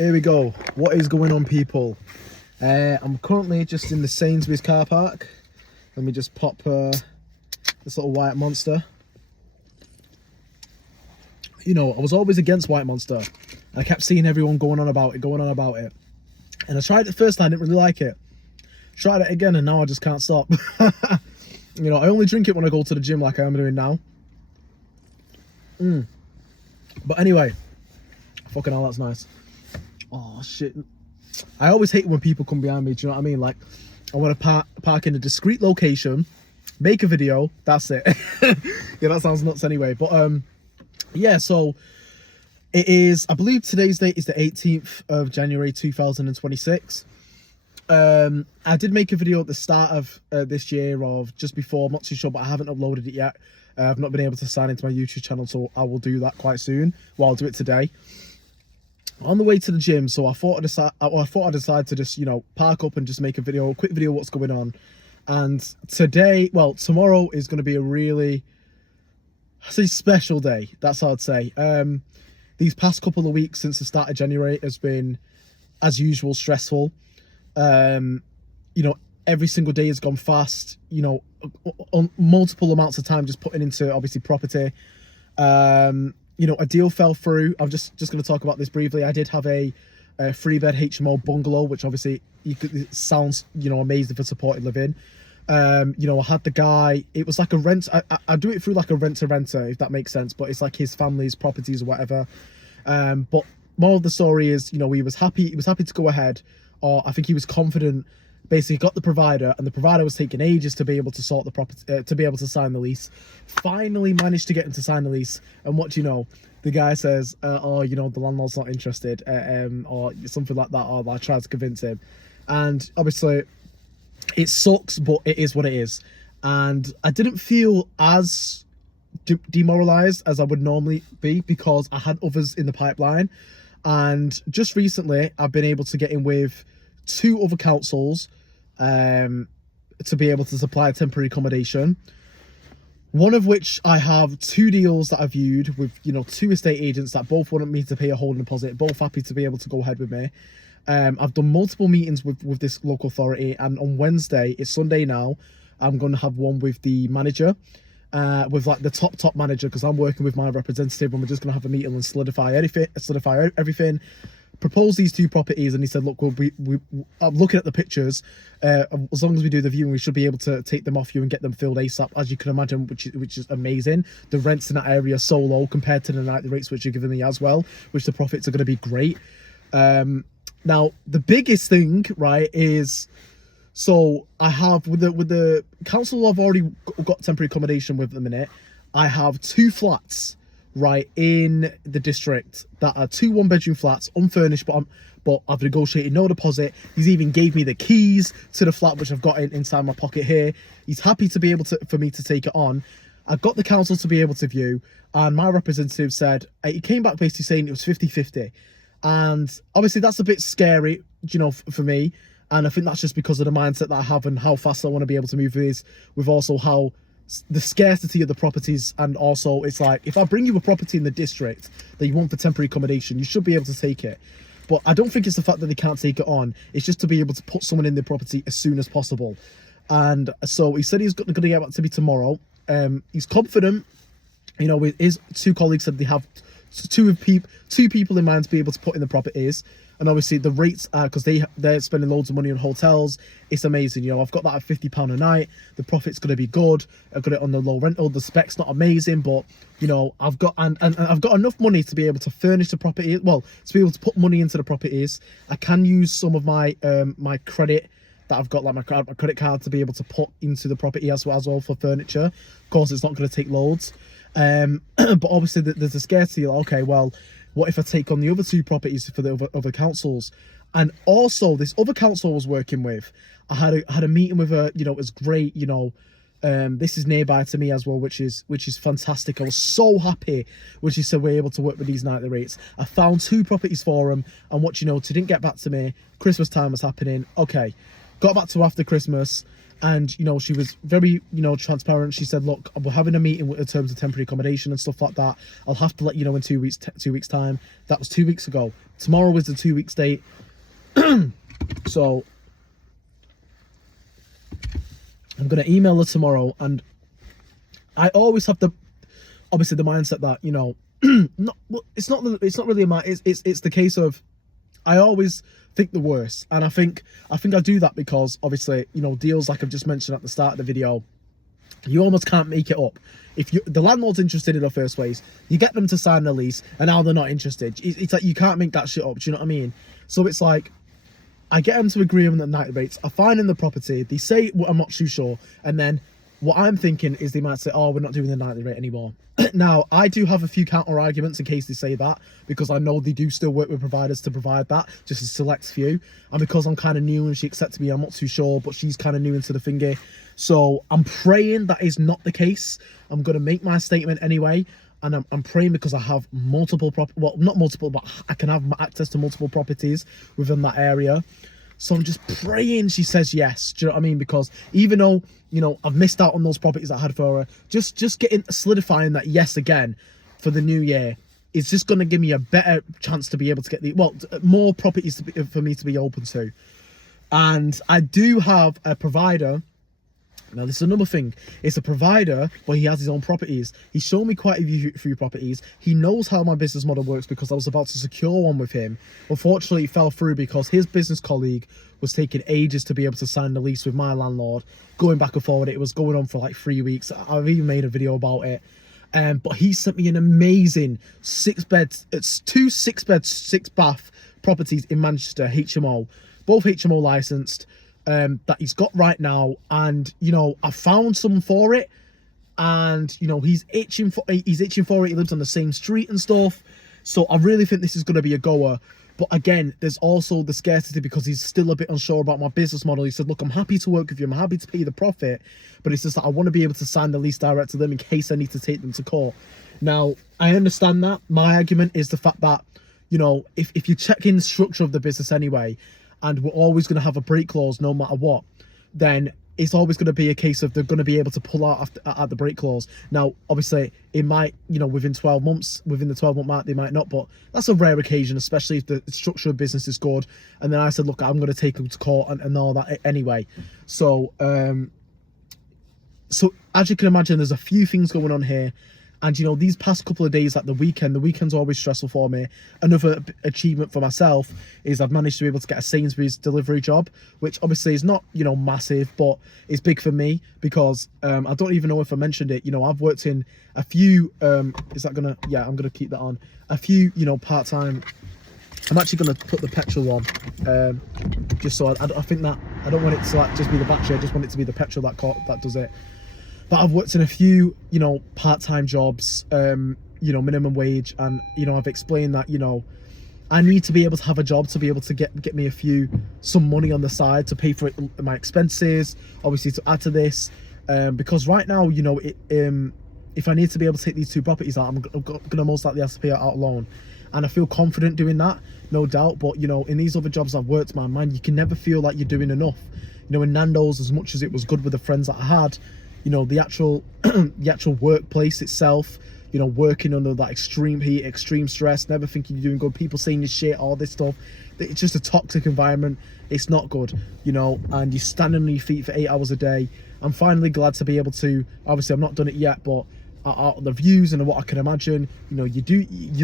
Here we go. What is going on, people? I'm currently just in the Sainsbury's car park. Let me just pop this little white monster. You know, I was always against white monster. I kept seeing everyone going on about it. And I tried it the first time, didn't really like it. Tried it again, and now I just can't stop. You know, I only drink it when I go to the gym like I am doing now. But anyway, fucking hell, that's nice. Oh, shit. I always hate when people come behind me, do you know what I mean? Like, I want to park in a discreet location, make a video, that's it. Yeah, that sounds nuts anyway. But, yeah, so it is, I believe today's date is the 18th of January 2026. I did make a video at the start of this year, of just before, I'm not too sure, but I haven't uploaded it yet. I've not been able to sign into my YouTube channel, so I will do that quite soon. Well, I'll do it today. On the way to the gym, so I thought I'd decide to just, you know, park up and just make a quick video what's going on. And tomorrow is going to be a really, I say, special day. That's how I'd say. These past couple of weeks since the start of January has been, as usual, stressful. You know, every single day has gone fast, you know, on multiple amounts of time just putting into, obviously, property. You know, a deal fell through. I'm just going to talk about this briefly. I did have a 3-bed HMO bungalow, which obviously it sounds, you know, amazing for supported living. You know, I had the guy, it was like a rent. I do it through like a rent-to-renter, if that makes sense, but it's like his family's properties or whatever. But moral of the story is, you know, he was happy to go ahead, or I think he was confident. Basically got the provider, and the provider was taking ages to be able to sort the property, to be able to sign the lease. Finally managed to get him to sign the lease, and what do you know, the guy says, oh, you know, the landlord's not interested, or something like that, or I tried to convince him. And obviously it sucks, but it is what it is. And I didn't feel as demoralized as I would normally be, because I had others in the pipeline. And just recently I've been able to get in with 2 other councils to be able to supply temporary accommodation, one of which I have 2 deals that I viewed with, you know, 2 estate agents that both wanted me to pay a holding deposit, both happy to be able to go ahead with me. I've done multiple meetings with this local authority, and on Wednesday, it's Sunday now, I'm going to have one with the manager, with like the top manager, because I'm working with my representative, and we're just going to have a meeting and solidify everything, propose these 2 properties. And he said, look, I'm looking at the pictures, as long as we do the viewing, we should be able to take them off you and get them filled ASAP, as you can imagine, which is amazing. The rents in that area are so low compared to the nightly rates which you're giving me as well, which the profits are going to be great. Now the biggest thing, right, is, so I have with the council I've already got temporary accommodation with at the minute, I have 2 flats right in the district that are 2 1-bedroom flats, unfurnished, but I've negotiated no deposit. He's even gave me the keys to the flat, which I've got inside my pocket here. He's happy to be able to, for me to take it on. I got the council to be able to view, and my representative said, he came back basically saying it was 50-50. And obviously that's a bit scary, you know, for me. And I think that's just because of the mindset that I have and how fast I want to be able to move with also how the scarcity of the properties. And also it's like, if I bring you a property in the district that you want for temporary accommodation, you should be able to take it. But I don't think it's the fact that they can't take it on, it's just to be able to put someone in the property as soon as possible. And so he said he's going to get back to me tomorrow. He's confident, you know, with his 2 colleagues said they have 2 people in mind to be able to put in the properties. And obviously the rates, because they're spending loads of money on hotels, it's amazing. You know, I've got that at £50 a night. The profit's going to be good. I've got it on the low rental. The spec's not amazing, but you know, I've got and I've got enough money to be able to furnish the property. Well, to be able to put money into the properties. I can use some of my my credit that I've got, like my credit card, to be able to put into the property as well for furniture. Of course, it's not going to take loads. But obviously there's a scarcity. Like, okay, well, what if I take on the other 2 properties for the other councils? And also this other council I was working with, I had a meeting with her, you know, it was great, you know. This is nearby to me as well, which is fantastic. I was so happy when she said we're able to work with these nightly rates. I found 2 properties for them, and what you know, she didn't get back to me. Christmas time was happening. Okay, got back to after Christmas. And you know, she was very, you know, transparent. She said, look, we're having a meeting in terms of temporary accommodation and stuff like that. I'll have to let you know in 2 weeks, 2 weeks time. That was 2 weeks ago. Tomorrow is the 2 weeks date. So I'm gonna email her tomorrow, and I always have obviously the mindset that, you know, it's not really it's the case of, I always think the worst, and I think I do that because obviously, you know, deals like I've just mentioned at the start of the video, you almost can't make it up. If the landlord's interested in the first place, you get them to sign the lease, and now they're not interested. It's like you can't make that shit up. Do you know what I mean? So it's like, I get them to agree on the night rates. I find in the property, they say, well, I'm not too sure, and then what I'm thinking is they might say, oh, we're not doing the nightly rate anymore. Now, I do have a few counter arguments in case they say that, because I know they do still work with providers to provide that, just a select few. And because I'm kind of new and she accepted me, I'm not too sure, but she's kind of new into the thingy. So I'm praying that is not the case. I'm going to make my statement anyway. And I'm praying, because I have multiple, well, not multiple, but I can have access to multiple properties within that area. So I'm just praying she says yes. Do you know what I mean? Because even though, you know, I've missed out on those properties I had for her, just getting, solidifying that yes again for the new year is just going to give me a better chance to be able to get more properties for me to be open to. And I do have a provider. Now, this is another thing. It's a provider, but he has his own properties. He's shown me quite a few properties. He knows how my business model works, because I was about to secure one with him. Unfortunately, it fell through because his business colleague was taking ages to be able to sign the lease with my landlord. Going back and forward, it was going on for like 3 weeks. I've even made a video about it. But he sent me an amazing 6-bed, it's 2 6-bed, 6-bath properties in Manchester, HMO. Both HMO licensed. That he's got right now, and you know, I found someone for it, and you know, he's itching for it. He lives on the same street and stuff, so I really think this is going to be a goer. But again, there's also the scarcity, because he's still a bit unsure about my business model. He said, look, I'm happy to work with you, I'm happy to pay you the profit, but it's just that I want to be able to sign the lease direct to them in case I need to take them to court. Now, I understand that. My argument is the fact that, you know, if you check in the structure of the business anyway, and we're always going to have a break clause no matter what, then it's always going to be a case of they're going to be able to pull out at the break clause. Now, obviously, it might, you know, within the 12-month mark, they might not, but that's a rare occasion, especially if the structure of business is good. And then I said, look, I'm going to take them to court and all that anyway. So, so as you can imagine, there's a few things going on here. And, you know, these past couple of days, like the weekend's always stressful for me. Another achievement for myself is I've managed to be able to get a Sainsbury's delivery job, which obviously is not, you know, massive, but it's big for me because I don't even know if I mentioned it. You know, I've worked in a few, is that gonna, yeah, I'm gonna keep that on. A few, you know, part-time. I'm actually gonna put the petrol on, just so I think that, I don't want it to like just be the battery, I just want it to be the petrol that does it. But I've worked in a few, you know, part-time jobs, you know, minimum wage. And, you know, I've explained that, you know, I need to be able to have a job to be able to get me some money on the side to pay for my expenses, obviously to add to this. Because right now, you know, if I need to be able to take these 2 properties out, I'm going to most likely have to pay it out alone. And I feel confident doing that, no doubt. But, you know, in these other jobs I've worked, man, you can never feel like you're doing enough. You know, in Nando's, as much as it was good with the friends that I had, you know, the actual workplace itself, you know, working under that extreme heat, extreme stress, never thinking you're doing good, people saying your shit, all this stuff, it's just a toxic environment. It's not good, you know, and you're standing on your feet for 8 hours a day. I'm finally glad to be able to, obviously I've not done it yet, but the views and what I can imagine, you know, you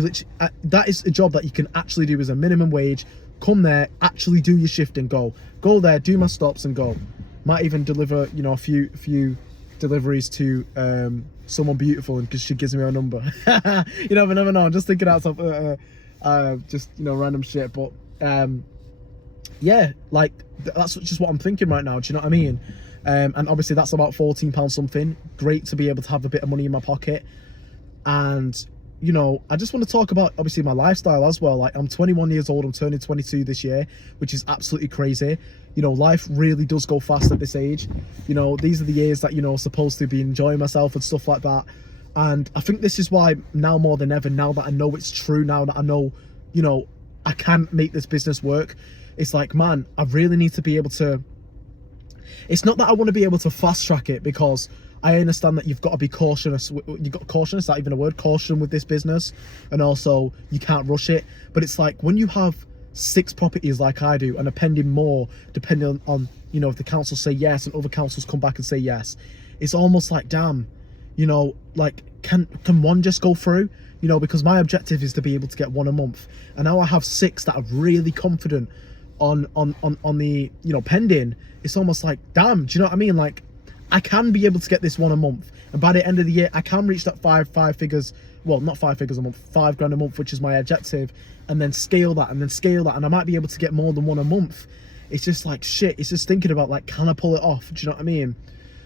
literally, that is a job that you can actually do as a minimum wage. Come there, actually do your shift and go there, do my stops and go. Might even deliver, you know, a few deliveries to someone beautiful, and because she gives me her number. You never know. I'm just thinking outside, just, you know, random shit. But yeah, like that's just what I'm thinking right now. Do you know what I mean? And obviously that's about £14 something. Great to be able to have a bit of money in my pocket. And you know, I just want to talk about obviously my lifestyle as well. Like, I'm 21 years old, I'm turning 22 this year, which is absolutely crazy. You know, life really does go fast at this age. You know, these are the years that, you know, supposed to be enjoying myself and stuff like that. And I think this is why now more than ever, now that I know it's true, now that I know, you know, I can make this business work, it's like, man, I really need to be able to, it's not that I want to be able to fast track it, because I understand that you've got to be cautious. You've got caution, is that even a word? Caution with this business. And also you can't rush it. But it's like when you have 6 properties like I do and are pending more, depending on, you know, if the council say yes and other councils come back and say yes, it's almost like, damn, you know, like can one just go through? You know, because my objective is to be able to get 1 a month, and now I have 6 that I'm really confident on the, you know, pending. It's almost like, damn, do you know what I mean? Like, I can be able to get this 1 a month, and by the end of the year I can reach that five figures, well, not 5 figures a month, 5 grand a month, which is my objective, and then scale that, and then scale that, and I might be able to get more than 1 a month. It's just like, shit, it's just thinking about, like, can I pull it off? Do you know what I mean?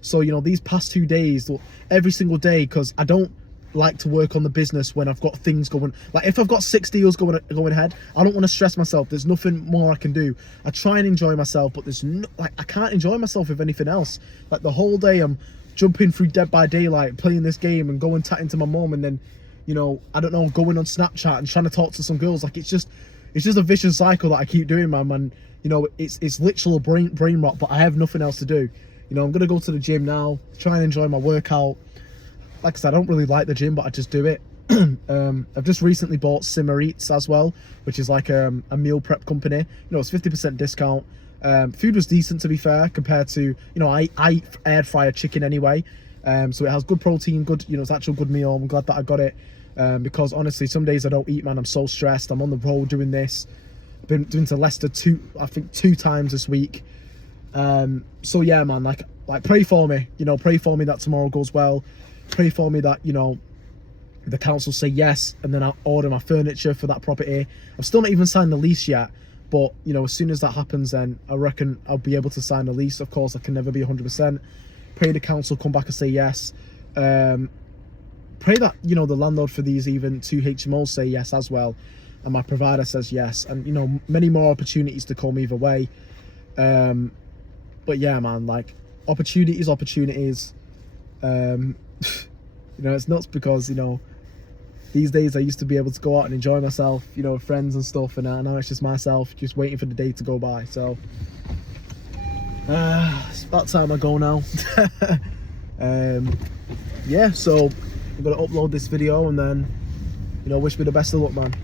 So, you know, these past 2 days, every single day, because I don't like to work on the business when I've got things going. Like, if I've got 6 deals going ahead, I don't want to stress myself. There's nothing more I can do. I try and enjoy myself, but there's no, like, I can't enjoy myself with anything else. Like, the whole day I'm jumping through Dead by Daylight, playing this game, and going chatting to my mom, and then, you know, I don't know, going on Snapchat and trying to talk to some girls. Like, it's just a vicious cycle that I keep doing, man. And, you know, it's literal brain rot, but I have nothing else to do. You know, I'm gonna go to the gym now, try and enjoy my workout. Like I said, I don't really like the gym, but I just do it. I've just recently bought Simmer Eats as well, which is like a meal prep company. You know, it's 50% discount. Food was decent, to be fair, compared to, you know, I air fryer chicken anyway. So it has good protein, good, you know, it's actual good meal. I'm glad that I got it, because honestly, some days I don't eat, man. I'm so stressed. I'm on the road doing this. I've been doing to Leicester I think two times this week. So yeah, man, like pray for me, you know, pray for me that tomorrow goes well. Pray for me that, you know, the council say yes, and then I'll order my furniture for that property. I've still not even signed the lease yet, but, you know, as soon as that happens, then I reckon I'll be able to sign the lease. Of course, I can never be 100%. Pray the council come back and say yes. Pray that, you know, the landlord for these even 2 HMOs say yes as well, and my provider says yes, and, you know, many more opportunities to come either way. But yeah, man, like, opportunities. You know, it's nuts, because, you know, these days I used to be able to go out and enjoy myself, you know, with friends and stuff, and now it's just myself just waiting for the day to go by. So it's about time I go now. Yeah, so I'm gonna upload this video, and then, you know, wish me the best of luck, man.